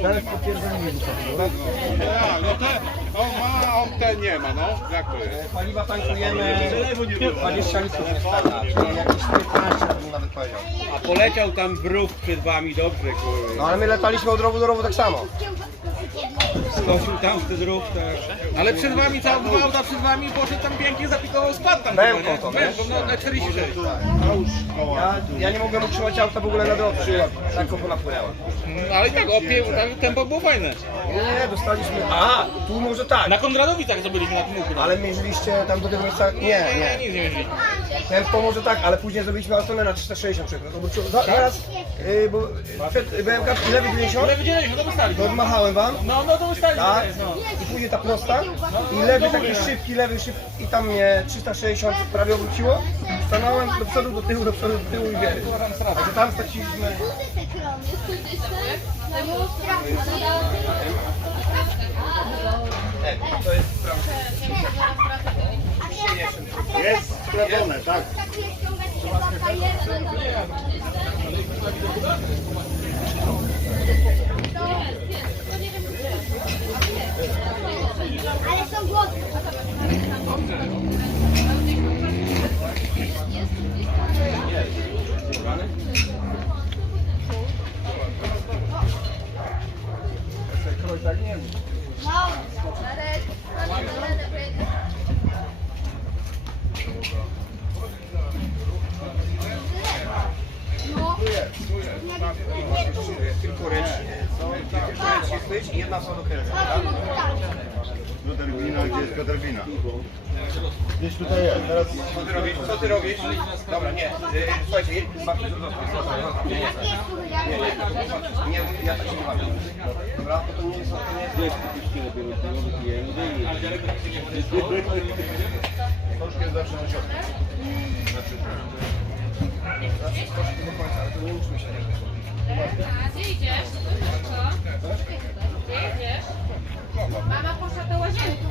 Teraz no te, on ma, on ten nie ma, no. Jak to jest? Paliwa tankujemy 20 litrów niespełna, czyli jakieś 15 bym nawet powiedział. A poleciał tam wróg przed wami dobrze, kurde. No ale my lataliśmy od rowu do rowu tak samo. Skosił tam ten rów, tak. Ale przed wami cała gwałta przed wami poszedł tam pięknie zapikował skład tam. Bęką chyba, nie? to, Bęką, no na 46. Ja, ja nie mogłem utrzymać auta w ogóle na drodze. Tak ona płynęła. No, ale i tak, opie, tam tempo było fajne. Nie, dostaliśmy... A, tu może tak. Na Konradowicach zdobyliśmy na tym łuku. Ale mierzyliście tam do tego miejsca... Nie, nie, nie. nic nie wiem. Tempo może tak, ale później zrobiliśmy autonę na 360 przykład. Obróciło- za- Zaraz, yy, bo przed BMK lewy 90, Ale widzieliśmy, to wystali. to odmachałem wam. No, no to wystali. Tak, No. i później ta prosta i lewy taki szybki, lewy szybki i tam mnie 360 prawie obróciło. Stanąłem do przodu, do tyłu, do przodu, do tyłu i wiery. Także tam straciliśmy... E, to jest Jest sprawdzone, tak. Ale są głosy. No. No. Tylko ręcznie. Ręcznie chwyć i jedna osoba do kręgu. Piotrwina, gdzie jest Piotrwina? Gdzieś tutaj jest, Co ty robisz? Co ty robisz? Dobra, nie. Yy, słuchajcie. Nie, nie, nie, ja tak się nie bawię. Dobra, bo to nie jest, to nie jest... troszkę zawsze na środku. Idziesz? Idziesz? Mama poszła łazienki.